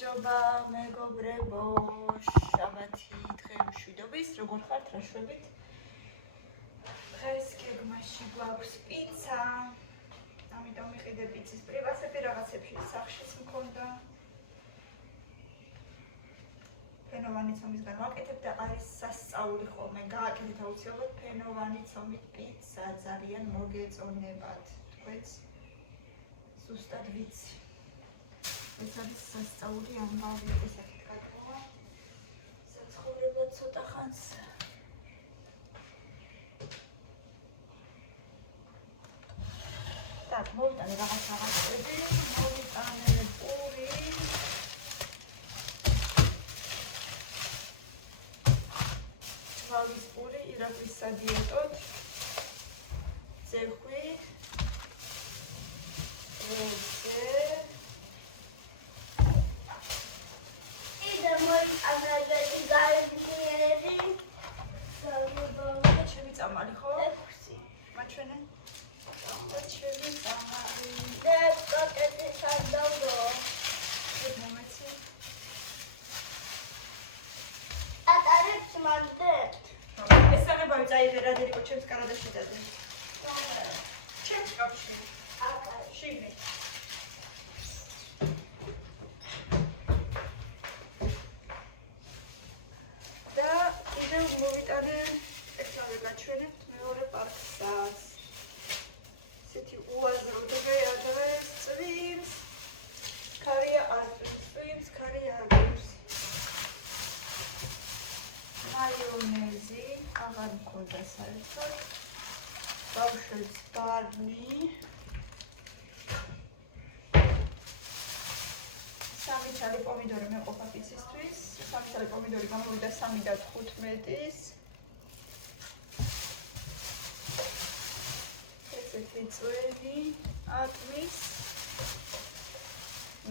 გამარჯობა მეგობრებო, შაბათი დღე მშვიდობის, როგორ ხართ, რა შვებით? დღეს გეგმაში გვაქვს პიცა. ამიტომ მიყიდე პიცის პრივასები, რაღაცებში სახშიც მქონდა. ფენოვანი ცომისგან ვაკეთებ და არის სასწაული ხოლმე. გააკეთეთ აუცილებლად ფენოვანი ცომით პიცა, ძალიან მოგეწონებათ. თქვენც ზუსტად ვიცი. ეს არის სასწაული ამბავი, ესეთი კატოა. საცხოვრებლად ცოტა ხანს. Так, მოვიტანე რაღაცები, მოვიტანე პური. ვალის პური, ირაკლის სადიეტოდ. ზეხვი. ჩემი წამალი ხო? მაჩვენე? ჩემი წამალი. ეს საღებავი წაიღე, რადერიკო ჩემს კარადაში დადე. ჩემს კავშირი. შიგნით. და კიდევ მოვიტანე, ეხლა გაჩვენებთ მეორე პარკსაც. ესეთი უაზრო დღეა წვიმს. ქარია არ წვიმს, ქარია არ წვიმს. მაიონეზი აღარ მქონდა საერთოდ. ბავშვებს ბარნი. სამი ჩალი პომიდორი მეყოფა პიცისთვის. სამი ჩალი პომიდორი გამოვიდა 3.15-ის. ესეთი წვენი ატმის.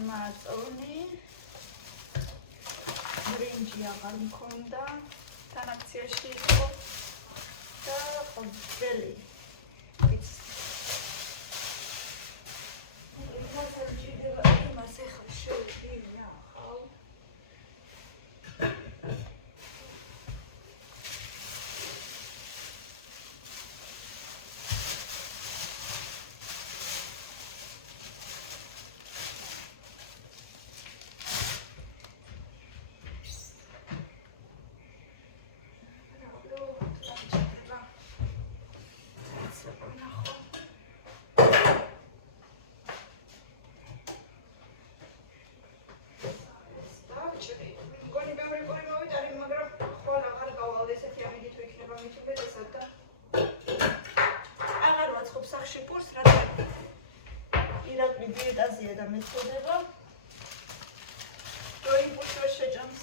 მაწონი. ბრინჯი აღარ მქონდა. თან აქციაში იყო და ყველი პიცა. იმას ეხლა შევინახავ. დიეტაზია და მეწოდება. ჯოიმპულს ვერ შეჭამს.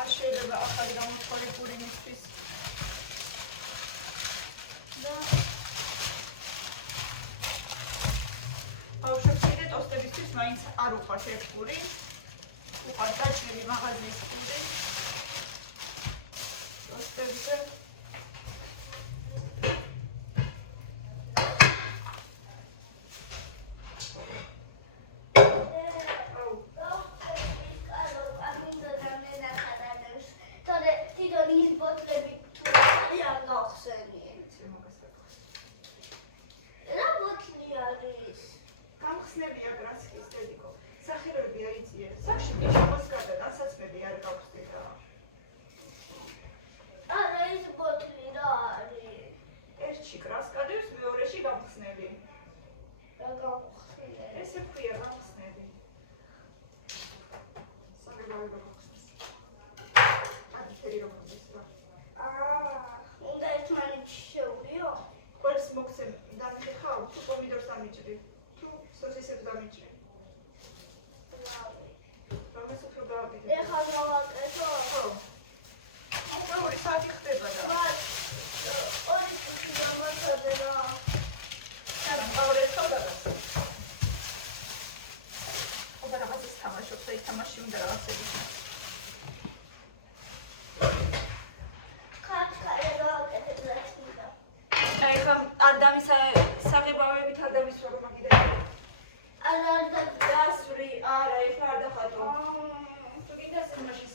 არ შეიძლება ახალი გამოცხარი პურინისთვის. და ბავშვებს კიდე ტოსტებისთვის მაინც არ უყვართ ეს პური. უყვართ დაჭრილი მაღაზიის პური. ტოსტებზე დასვრი, არა, ეხლა არ დახატო. თუ კიდე სიმაშის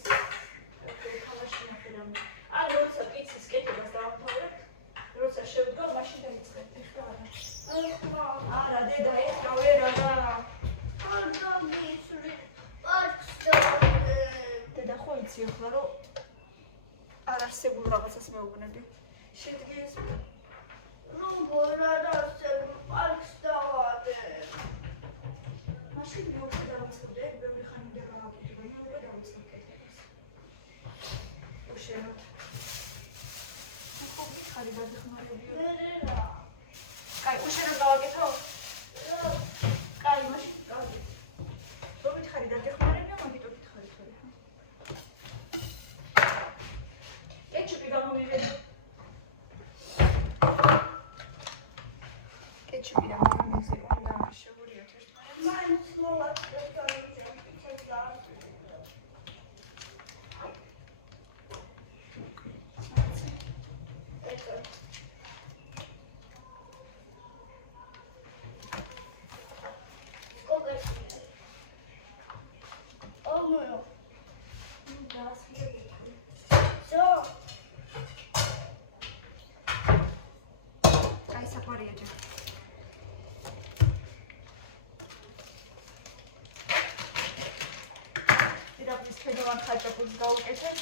ხალაში ნახერამი. ან როცა პიცის კეთებას დავამთავრებთ, როცა შევდგა, მაშინ დავიწყებთ. ეხლა არა. არა, დედა, ეხლა ვერ არა. დედა, ხო იცი ეხლა, რომ არ არსებულ რაღაცას მეუბნები. შედგეს როგორ არ არსებულ პარკს დავადე. მაშინ მეუბნე დავამწყებდი, ეგ ბევრი ხანი უნდა გავაკეთებია, მე დავიწყებ კეთებას. უშენოთ. ხო, ხარი გადახმარებია. კაი, უშენოთ გავაკეთო? კაი, მაშინ დავაკეთე. რო მითხარი დაგეხმარებია, მაგიტო გითხარი თორე. კეჩუპი გამომივედი. კეჩუპი და მაიონეზი უნდა შევურიოთ ერთმანეთს. მაინც მოვაწყდეთ გამიჯენ პიცას დაასრულე. ფედოვან ხაჭაპურს გავუკეთებ.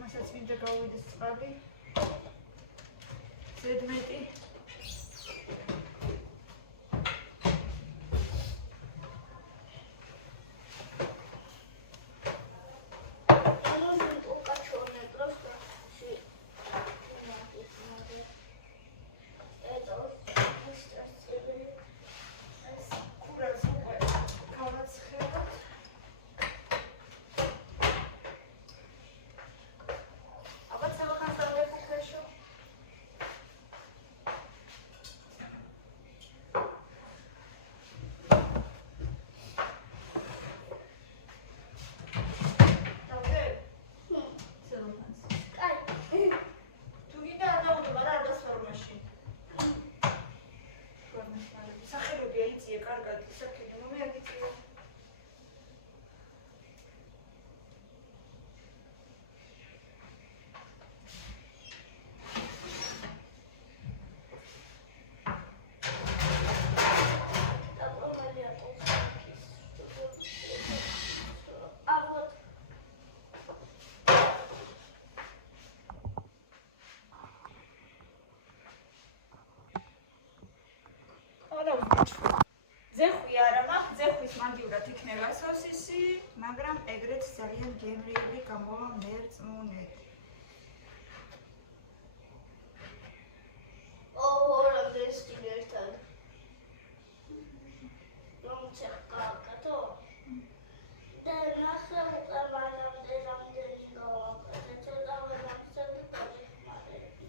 მასაც მინდა გავუვიდეს წყალი. ზედმეტი. ზეხვი არა მაქვს, ზეხვის მაგივრად იქნება სოსისი, მაგრამ ეგრეთ ძალიან გემრიელი გამოვა მერწმუნეთ. ორამდე სტილი ერთად. რომცე გავაკეთო? და ნახე უკავანამდე რამდენი გავაკეთე, ცოტა ვემახსენე დაგეხმარები.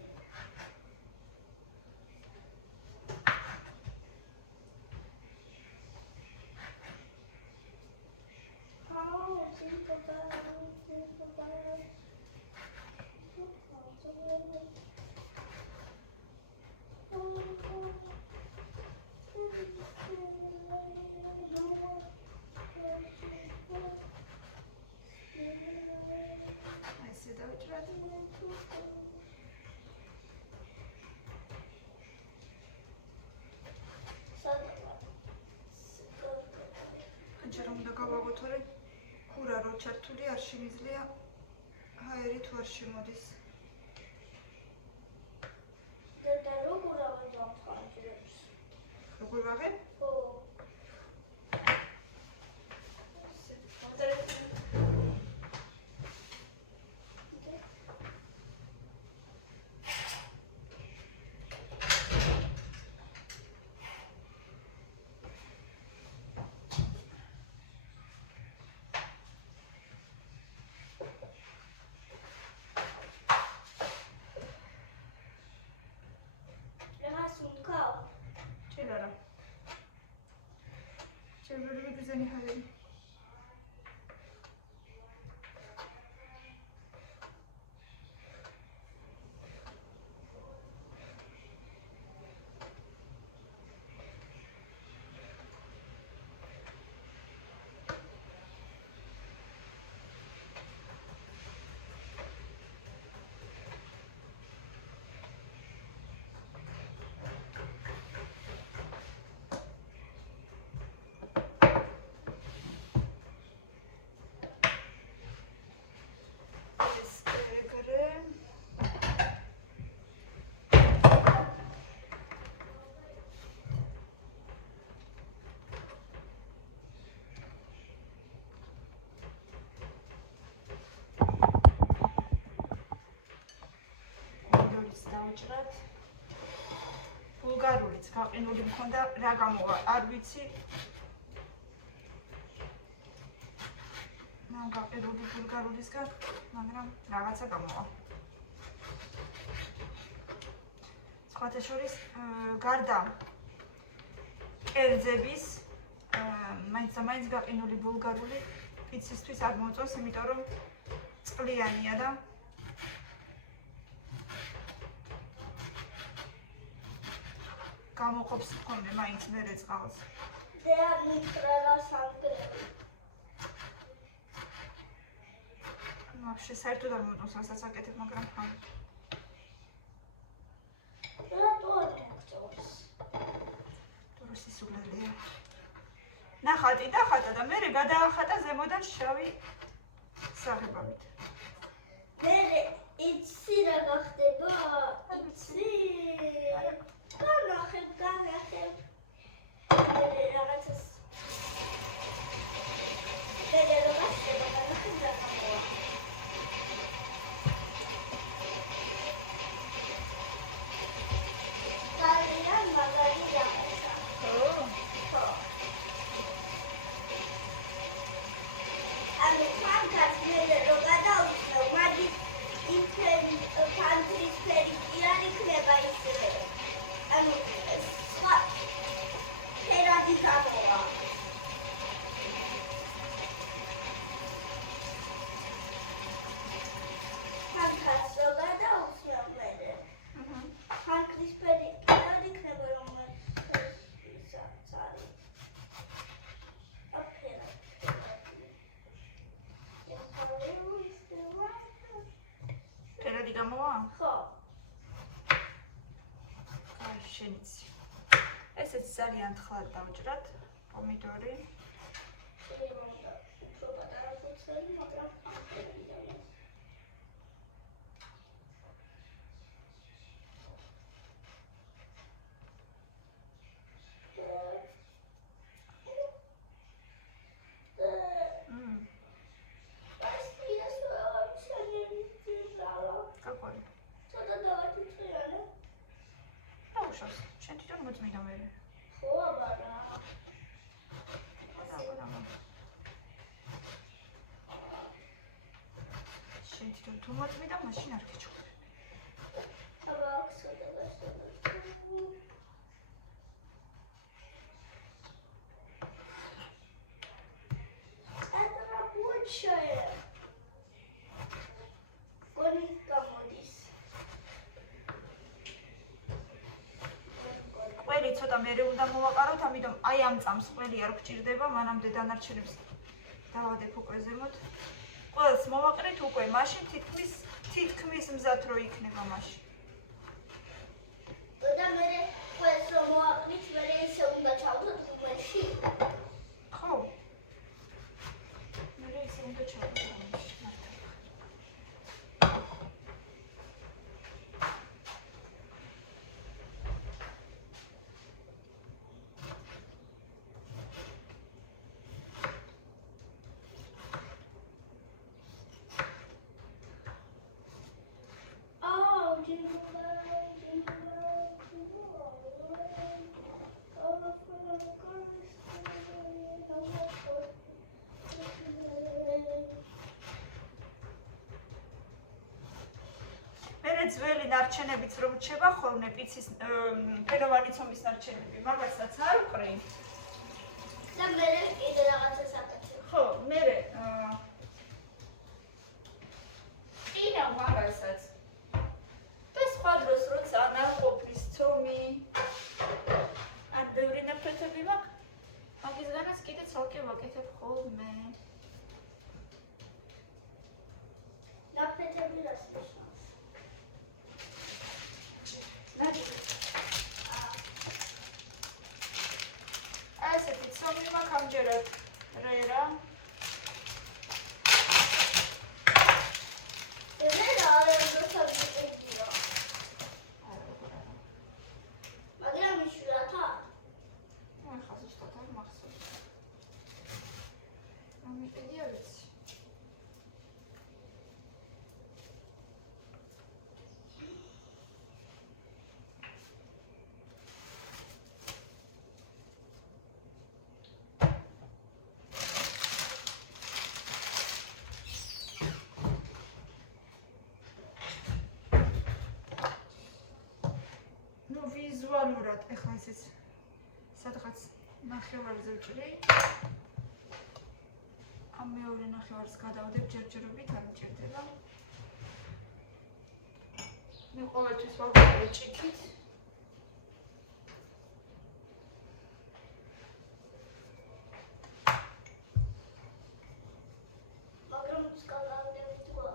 ესე დავიჭრათ. ჯერ უნდა გავაგოთ, რომ ქურა რო ჩართული არ შემიძლია ჰაერი თუ არ შემოდის. და როგორ ავიძამხარჯებს? როგორ ვაღებ? ხო. Çevirme güzeli hayır. დავიჭრათ. ბულგარულიც გაყინული მქონდა, რა გამოვა, არ ვიცი. გაყიდული ბულგარულისგან, მაგრამ რაღაცა გამოვა. სხვათა შორის, გარდა კერძების, მაინც და მაინც გაყინული ბულგარული პიცისთვის არ მოწონს, იმიტომ რომ წყლიანია და გამოყოფს მქონე მაინც მერე წყალს. Der Nitrara Sangreli. вообще საერთოდ არ მომწონს რასაც აკეთებ, მაგრამ ხან. რატო არ მოგწონს? თუ სისულელია. ნახატი დახატა და მერე გადაახატა ზემოდან შავი საღებავით. მერე იცი რა გახდება? იცი. განახებ. მერე რაღაცას. მერე რა გახდება? განახებ და გამოვა. მაგარი რაღაცა. ხო. ანუ ფანტას მერე რო გადავწევ, მაგის იმფერი ფანტრის ფერი კი არ იქნება ისევე. ანუ სხვა ფერადი გამოვა. ფანტას რო გადავწევ მერე. ფანტრის ფერი კი არ იქნება რომ ფერადი გამოვა? ხო. აი, შენიცი. ესეც ძალიან თხლად დავჭრათ, პომიდორი. შეიძლება უფრო პატარა ფუცელი, მაგრამ ამერები დავიწყე. თუ მოწმიდა, მაშინ არ გიჩვენე. ყველი ცოტა მერე უნდა მოვაყაროთ, ამიტომ აი ამ წამს ყველი არ გჭირდება, მანამდე დანარჩენებს დავადებ უკვე ზემოთ. ყველს მოვაყრით უკვე, მაშინ თითქმის მზად რო იქნება მაშინ. და მერე ყველს რომ მოვაყრით, მერე ისე უნდა ჩავდოთ ღუმელში. ხო. მერე ისე უნდა ჩავდოთ ღუმელში, მართლა. ძველი ნარჩენებიც რომ რჩება ხოლმე პიცის ფენოვანი ცომის ნარჩენები, მაგასაც არ უყრი. და მერე კიდე რაღაცას აკეთებ. ხო, მერე ინა მაგასაც. და სხვა დროს როცა ნაყოფის ცომი ან ბევრი ნაფეთები მაქვს, მაგისგანაც კიდე ცალკე ვაკეთებ ხოლმე. ნაფეთები რას ნიშნავს? ესეთი ცომი მაქვს ამჯერად რერა ისიც სადღაც ნახევარზე ვჭრი. ამ მეორე ნახევარს გადავდებ ჯერჯერობით, არ მჭირდება. მე ყოველთვის ვაგრძელებ ჭიქით. მაგრამ სკალკები თქვა.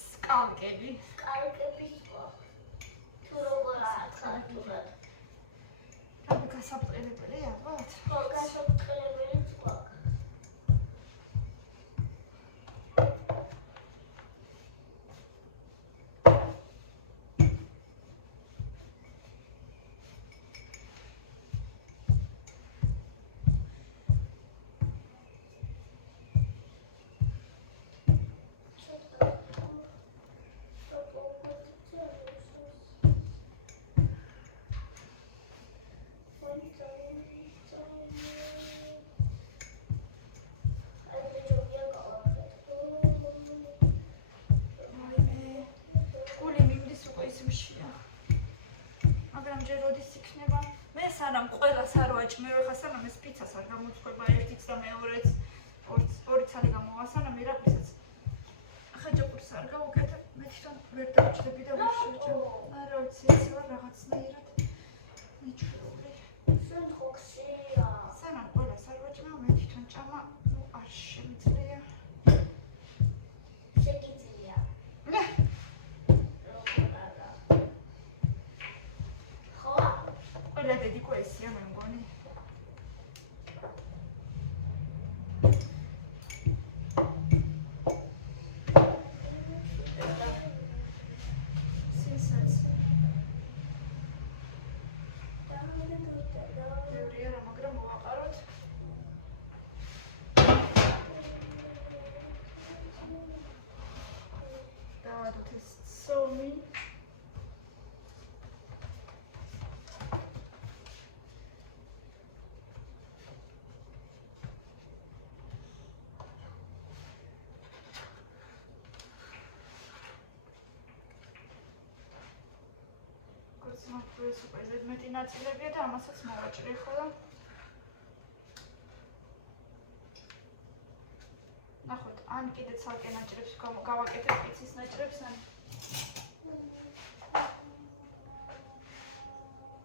სკალკები. სკალკები თქვა. თუ როგორ ახალ. რამე გასაბრწყინებელი ალბათ? ხო, გასაბრწყინებელი თქვა. სანამ ყველას არ ვაჭმევ, ხა სანამ ეს პიცას არ გამოწყვება ერთიც და მეორეც, ორი ცალი გამოვასანა, მირაყისაც ხაჭაპურს არ გავუკეთებ, მე თვითონ ვერ დავჭდები და ვიშურჭო. არა ვიცი, ეს ვარ რაღაცნაირად მიჩვეული. სუნთოქსია. სანამ ყველას არ ვაჭმევ, მე თვითონ ჭამა, არ შემიძლია. შეგიძლია. ყველა დედიკო ესია მე მგონი. სინსაც ბევრი არა, მაგრამ მოვაყაროთ. დავადოთ ეს სომი. ეს უკვე ზედმეტი ნაწილებია და ამასაც მოვაჭრე ხოლმე. ნახოთ, ან კიდე ცალკე ნაჭრებს გავაკეთებ პიცის ნაჭრებს, ან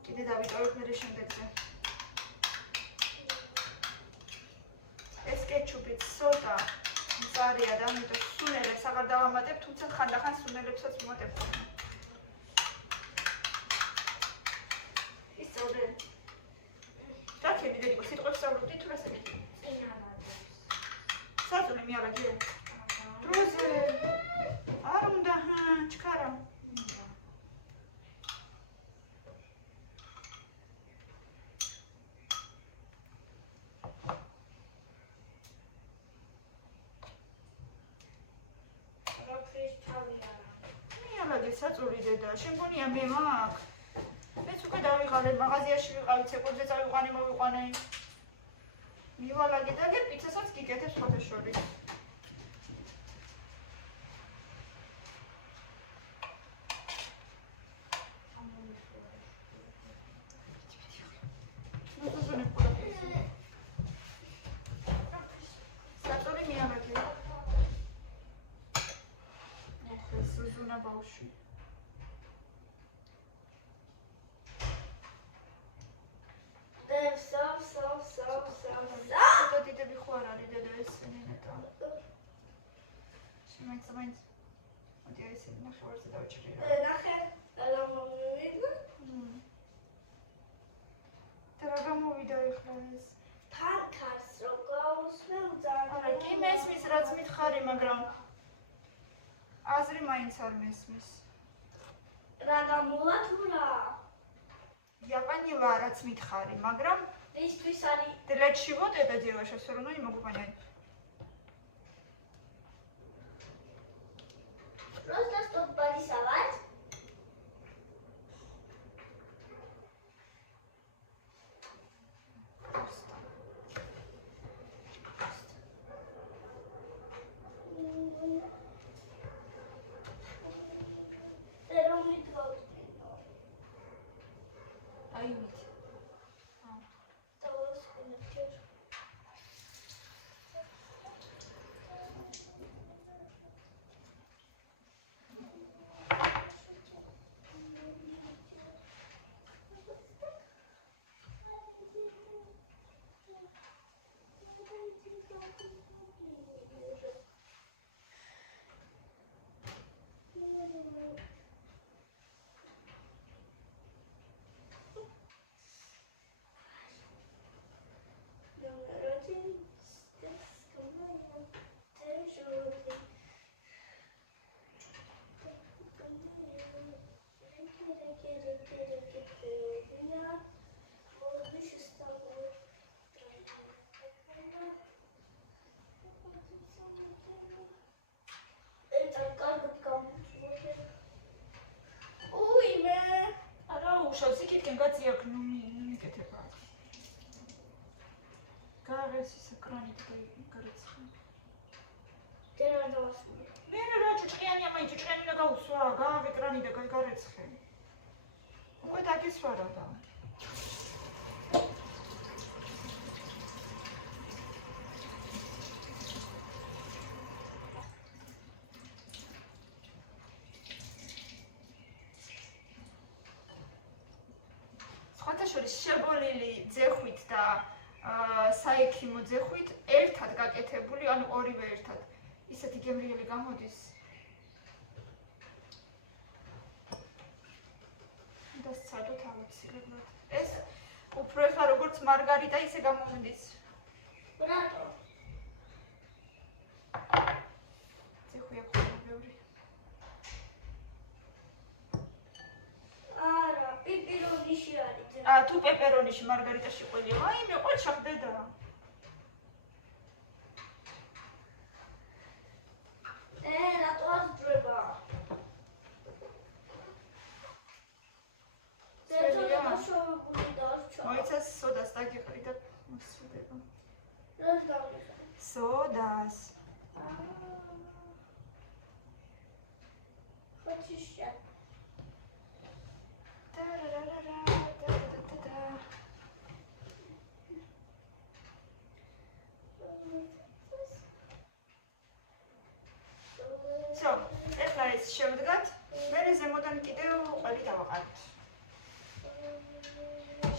კიდე დავიტოვებ მე შემდეგზე. ეს კეჩუპიც ცოტა მწარია და ამიტომ სუნელებს აღარ დავამატებ, თუმცა ხანდახან სუნელებსაც ვმატებ. დედიკო სიტყვებს სწავლობდი თუ რას ეკითხი? საწოლი მიარაგე? დროზე არ უნდა, ჩქარა. მიარაგე საწოლი დედა, შემგონია მე მაგ. მეც უკვე დავიღალე, მაღაზიაში ვიყავი, ცეკვებზე წავიყვანე, მოვიყვანე. მივალაგე და გერ პიცასაც გიკეთებ სხვათა შორის. საწოლი მიაღაგე. ეს ზუზუნა ბავშვი. დედები ხო არ არის დედა ესენი ნეტა. შემაინც მოდი აი ესენი ნახევარზე დავჭრი რა. ნახე, რა მომივიდა? და რა გამოვიდა ეხლა ეს? ფანქარს რო გაუსმე უძარ. არა, კი მესმის რაც მითხარი, მაგრამ აზრი მაინც არ მესმის. რა გამოვა თუ რა? იაპანი ვარ რაც მითხარი, მაგრამ ისთვის არის Для чего ты это делаешь? Я все равно не могу понять. Просто чтобы порисовать. Просто. Ты ровно твой. Поймите. კრანით გარიცხა. დენა დავასრულე. მე რა ჭუჭყიანია, მაინც ჭუჭყიანი უნდა გაუსვა, გავაღე კრანი და გარეცხე. უკვე დაგისვარა და. სხვათაშორის შებოლილი ძეხვით და საექიმო ძეხვით ერთად გაკეთებული, ანუ ორივე ერთად. ისეთი გემრიელი გამოდის. და სცადოთ აუცილებლად. ეს უფრო ეხლა როგორც მარგარიტა ისე გამოდის. რატო? ძეხვი აქვს ბევრი. არა, პიპირონიში არის. თუ პეპერონიში მარგარიტაში ყველია, აი მე ყოველ ჩახდედა. რატო ასძრება? მოიცას სოდას დაგიყრი და მოსუდება. რას გავიხარ? სოდას. ხოჩიშა. So, ეხლა ეს შევდგათ, მერე ზემოდან კიდევ ყველი დავაყაროთ.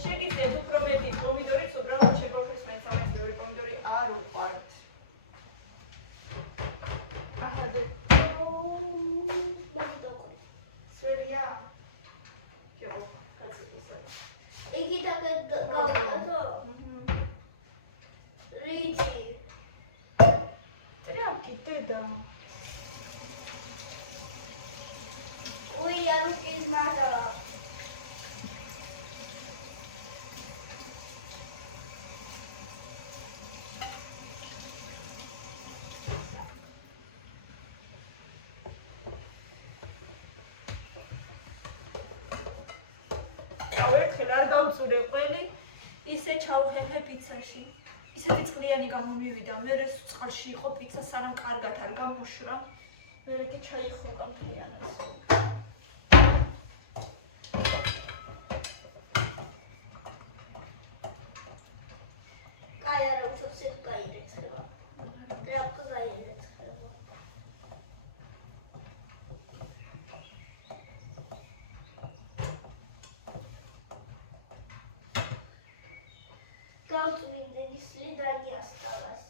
შეგიძლიათ უფრო მეტი პომიდორიც უბრალოდ შეგოხდეს, მაინც ამას ბევრი პომიდორი არ უყვართ. აჰა, სვერია. ჯო, კაცებისა. იგი გავხატო? რიჯი. ტრიალკი დედა. უი, არუკის მარა. ერთხელ არ გავწურე ყველი, ისე ჩავხეხე პიცაში. ისეთი წყლიანი გამომივიდა, მერე წყალში იყო პიცა, სანამ კარგად არ გამოშრა, მერე კი ჩაიხრუკა მთლიანად. კაი არა, უშევსეთ გაირეცხება. ტრიალკა გაირეცხება. გავწვინდები სლიდანი ასკალას.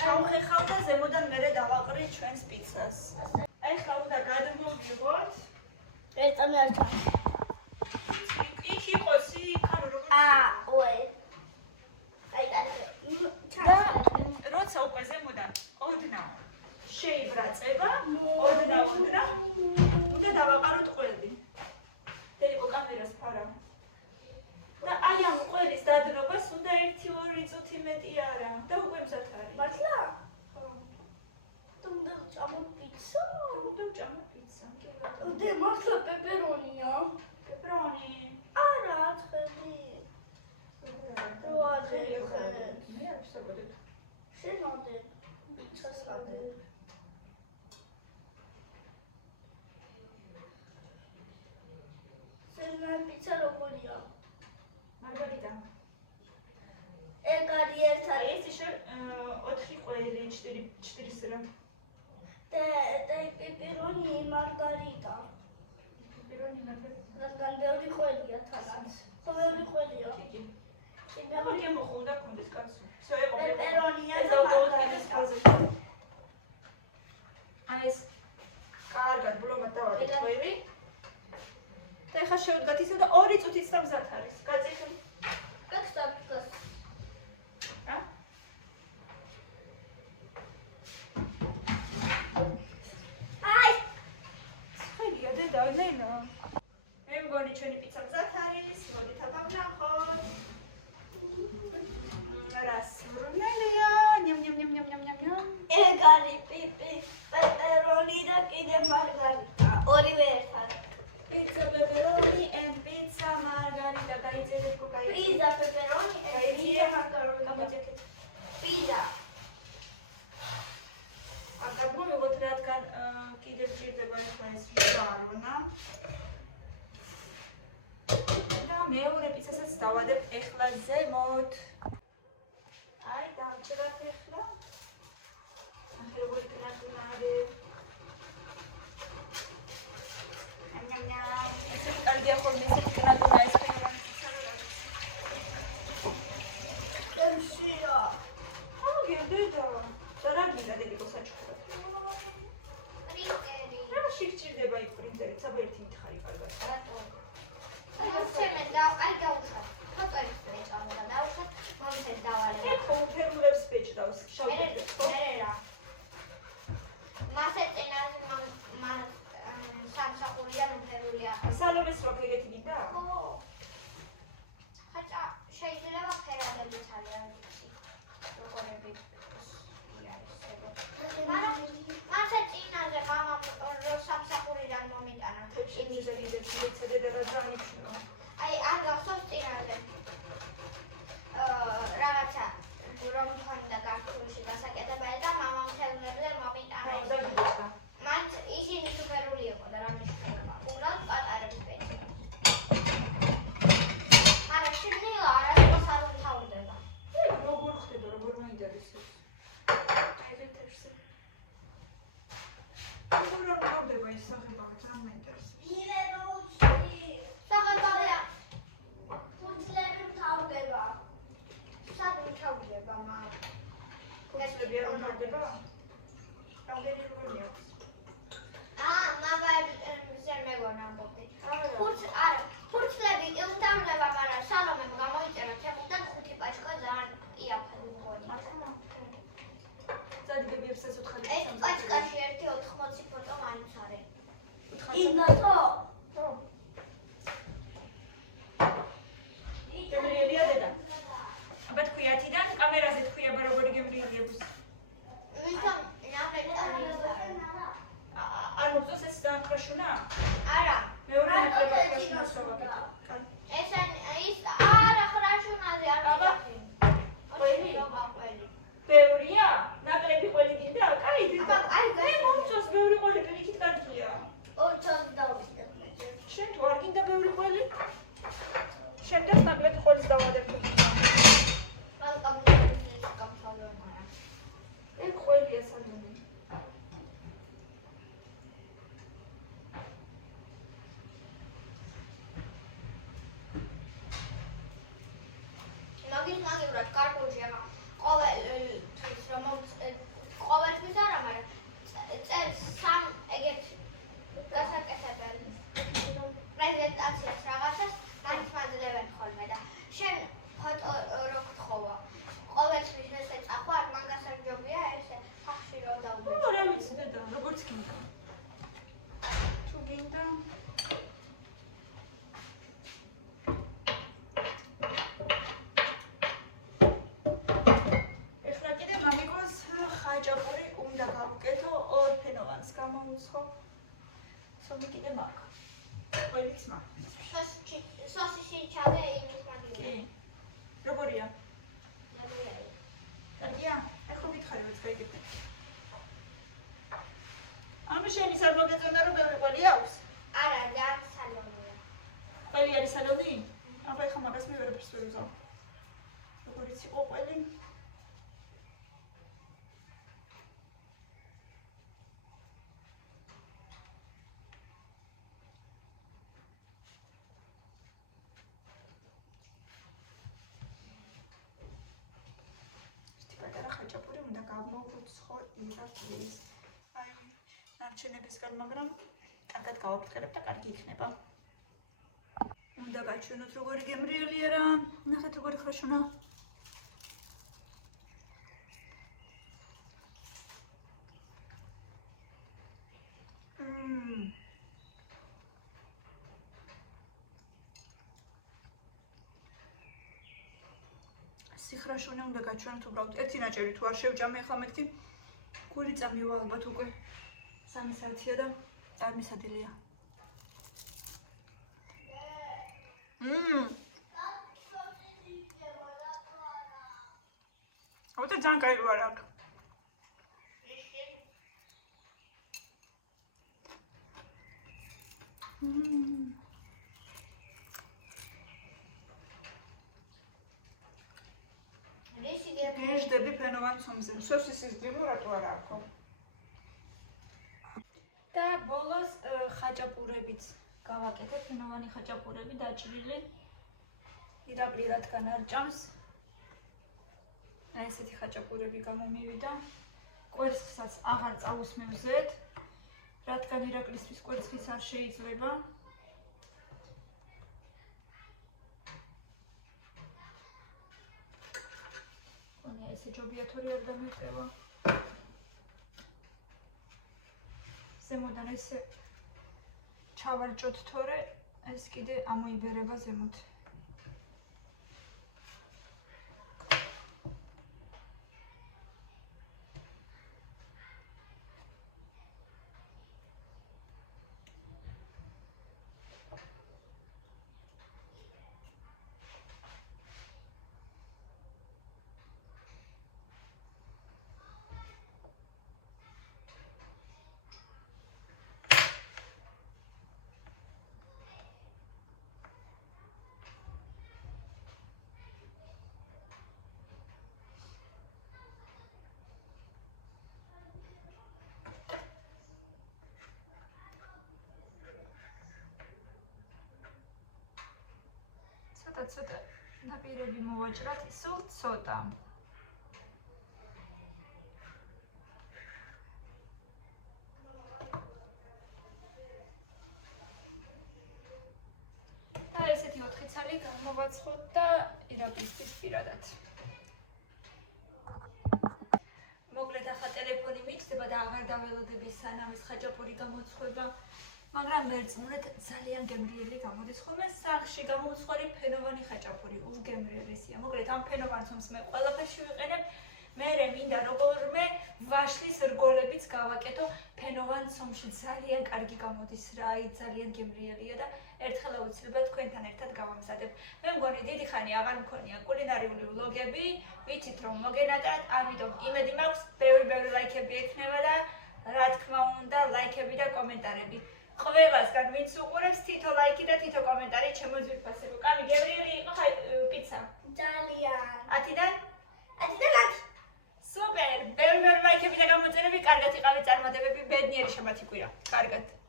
ჩავხეხავ და ზემოდან მერე დავაყრი ჩვენს პიცას. აი ხა უნდა გადმოვიღოთ. ერთამე არ ჩა. იქ იყოს, იქ არ როგორ უე. აი და როცა უკვე ზემოდან ოდნავ შეიბრაწება, ოდნავ უნდა დავაყაროთ ყველი. დერიკო კამერას ფარა. და აი ამ ყველის დადნობას უნდა 1-2 წუთი მეტი არა და უკვე მზად არის. მართლა? უნდა ვჭამო პიცა? უნდა ვჭამო პიცა. დე მართლა პეპერონია? პეპერონი. არა, ცხელი. როაზე ხერე. მე არ ვსაგოდებ. შენ ოდე პიცას ადე. სენა პიცა როგორია? მარგარიტა. ეგ არის ერთად. ეს ისე 4 ყველი 4 სრა. და პეპერონი მარგარიტა. პეპერონი მარგარიტა. რადგან ბევრი ყველია თანაც. ხო ბევრი ყველია. კი. კი მე ბევრი მოგ უნდა კონდეს კაცო. всё ego. პეპერონია ეს და ავტომატურად მარგარიტა. აი ეს კარგად ბლომად დავარეთ ყველი. და ეხლა შევდგათ ისე და 2 წუთიც და მზად არის. გაწიხი. გასტაფკას. ა? აი! ხერია დედა, ნენა. მე მგონი ჩვენი პიცა მზად არის. მოდით ავნახოთ. რა სურნელია. ნიამ ნიამ ნიამ ნიამ ნიამ ნიამ. დავადებ ეხლა ზემოთ. აი, დავჭერათ ეხლა. ახლა როგორი კრატუნარი. ესე კარგია ხოლმე ესე კრატუნა ეს ფერმანი. ემშია. გერდედა. დარაგილა დედიკო საჩუქრად. პრინტერი. რა შეგჭირდება იქ პრინტერი? საბა ერთი მითხარი კარგად. რატო? აი დავუშვათ. ფოტოებს მეჭამდა და დავუშვათ. მომცეთ დავალე. ეხო ფერმულებს ბეჭდავს. შავდებს ხო? რა. მასე წინაზე მან სამსახურიან უფერულია. სალომეს როქ ეგეთი გინდა? ხო. ხაჭა შეიძლება ფერადებიც არიან ვიცი. როგორები მასე წინაზე მამამ სამსახურიდან მომიტანა. იმიზე მიცედა და რა დანიშნო. აი არ გახსოვს წინაზე. რაღაცა რომ თქონდა გართულში დასაკეთებელი და მამამ თევნებზე მომიტანა. მან ისინი სუპერული იყო და რა მნიშვნელობა. უბრალოდ პატარებს პეჭი. არა შეგნილა არასდროს არ უმთავრდება. როგორ ხდება, როგორ მაინტერესებს. აიგეთებს. როგორ ხდება ეს სახება, რა მაინტერესებს. საღებავია. ფუძლები მთავრდება. სად მთავრდება მამ? ფუძლები არ მთავრდება? რამდენი როგორი აქვს? მაგაზე მეგონა ამბობდი. ფუძლები მთავრდება, მაგრამ სალომემ გამოიწერა ჩემთან 5 პაჩკა ძალიან იაფად მგონი. წადგებიებსაც უთხარი. ეს პაჩკაში ერთი 80 ფოტო მაინცარე. იმათო? ხო. გემრიელია დედა. აბა თქვი 10-დან კამერაზე თქვი აბა როგორი გემრიელიებს. ვისო ნამეტარი. არ მოწონს ეს დაანხრაშუნა? არა. მეორე ნაკლება ხრაშუნას გავაკეთე. ესენ ის არა ხრაშუნაზე არ ვიყავი. ყველი? ყველი. ბევრია? ნაკლები ყველი გინდა? კაი დედა. აი მე მომწონს ბევრი ყველი, პირიქით კარგია. 20 დავიდე. შენ თუ არ გინდა ბევრი ყველი? შემდეგ ნაკლები ყველის დავადებ. ეგ ყველია სანდონი. მაგისტრატურად კარგულში ამა ყოველთვის ყოველთვის არა, მაგრამ წელს 3 ეგეთ გასაკეთებელი პრეზენტაციას რაღაცას განსხვავდებენ ხოლმე და შენ ფოტო რო გთხოვა ყოველთვის ესე წახვა არ მან გასაგებია ესე სახში რო დავდე. რა ვიცი დედა, როგორც გინდა. თუ გინდა ეხლა კიდე მამიკოს ხაჭაპური უნდა გავუკეთო ორფენოვანს გამოუცხო. სომი კიდე მაქვს. ყველიც მაქვს. სოსისი ჩადე იმის მაგივრად. კი. როგორია? კარგია? ეხლა ვითხარი რაც გაიგებდი. ანუ შენ ის არ მოგეწონა რომ ბევრი ყველი აქვს? არა, და სალონია. ყველი არის სალონი? აბა ეხლა მაგას მე ვერაფერს ვერ ვზავ. როგორიც იყო ყველი? ხაჭაპური უნდა გამოვუცხო ირაკლის. აი, ნარჩენებისგან, მაგრამ კარგად გავაფრთხილებ და კარგი იქნება. უნდა გაჩვენოთ როგორი გემრიელია რა. ნახეთ როგორი ხრაშუნა. სიხრაშუნე უნდა გაჩვენოთ უბრალოდ ერთი ნაჭერი თუ არ შევჭამე ახლა მეთქი გული წამივა ალბათ უკვე 3 საათია და არ მისადილია. აბა ძალიან კაი ვარ აქ. ცომზე. სოსისის გრიმო რატო არა აქვს? და ბოლოს ხაჭაპურებიც გავაკეთებ, ფენოვანი ხაჭაპურები დაჭრილი. ირაკლი რადგან არ ჭამს. აი ესეთი ხაჭაპურები გამომივიდა. კვერცხსაც აღარ წავუსმევზეთ, რადგან ირაკლისთვის კვერცხიც არ შეიძლება. კონია ესე ჯობია თორი არ დამეტევა. ზემოდან ესე ჩავარჭოთ თორე ეს კიდე ამოიბერება ზემოთ. ცოტა ნაპირები მოვაჭრათ, სულ ცოტა. და ესეთი 4 ცალი გამოვაცხოთ და ირაკლისთვის პირადად. მოკლედ ახლა ტელეფონი მიჩნდება და აღარ დაველოდები სანამ ეს ხაჭაპური გამოცხება. მაგრამ მერწმუნეთ ძალიან გემრიელი გამოდის ხოლმე სახლში გამომცხვარი ფენოვანი ხაჭაპური უგემრიელესია. მოკლედ ამ ფენოვან ცომს მე ყველაფერში ვიყენებ. მერე მინდა როგორმე ვაშლის რგოლებიც გავაკეთო ფენოვან ცომში ძალიან კარგი გამოდის რა, ძალიან გემრიელია და ერთხელ აუცილებლად თქვენთან ერთად გავამზადებ. მე მგონი დიდი ხანი აღარ მქონია კულინარიული ვლოგები, ვიცით რომ მოგენატრათ, ამიტომ იმედი მაქვს ბევრი ლაიქები ექნება და რა თქმა უნდა ლაიქები და კომენტარები. ყველასგან ვინც უყურებს თითო ლაიქი და თითო კომენტარი ჩემო ძვირფასებო. კამი გემრიელი იყო პიცა? ძალიან. 10-დან? 10-დან 10. სუპერ! ბევრი ლაიქები და გამოწერები, კარგად იყავით წარმატებები, ბედნიერი შემათი კვირა. კარგად.